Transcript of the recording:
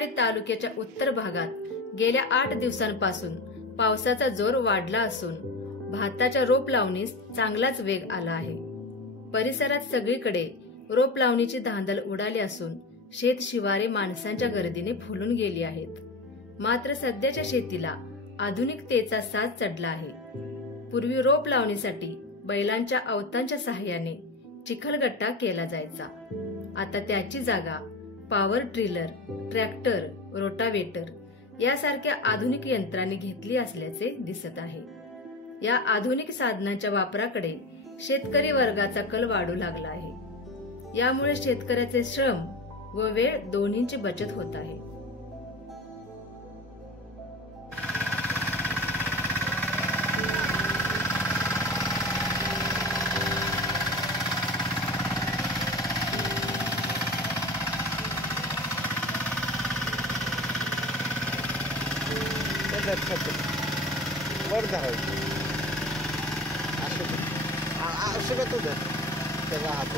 नरवाडी तालुक्याच्या उत्तर भागात गेल्या 8 दिवसांपासून पावसाचा जोर वाढला असून भाताच्या रोप लावणीस चांगलाच वेग आला आहे। परिसरात सगळीकडे रोप लावणीची धांदल उडाली असून शेत शिवारे माणसांच्या गर्दीने फुलून गेली आहेत। मात्र सध्याच्या शेतीला आधुनिकतेचा साज चढला आहे। पूर्वी रोप लावणीसाठी बैलांच्या अवतांच्या सहाय्याने चिखलगट्टा केला जायचा। आता त्याची जागा पॉवर ड्रिलर, ट्रॅक्टर, रोटावेटर यासारख्या आधुनिक यंत्रांनी घेतली असल्याचे दिसत आहे। या आधुनिक साधनांच्या वापराकडे शेतकरी वर्गाचा कल वाढू लागला आहे। यामुळे शेतकऱ्याचे श्रम व वेळ दोन्हींची बचत होत आहे। वर धरायचं असं तुझं त्याचा हात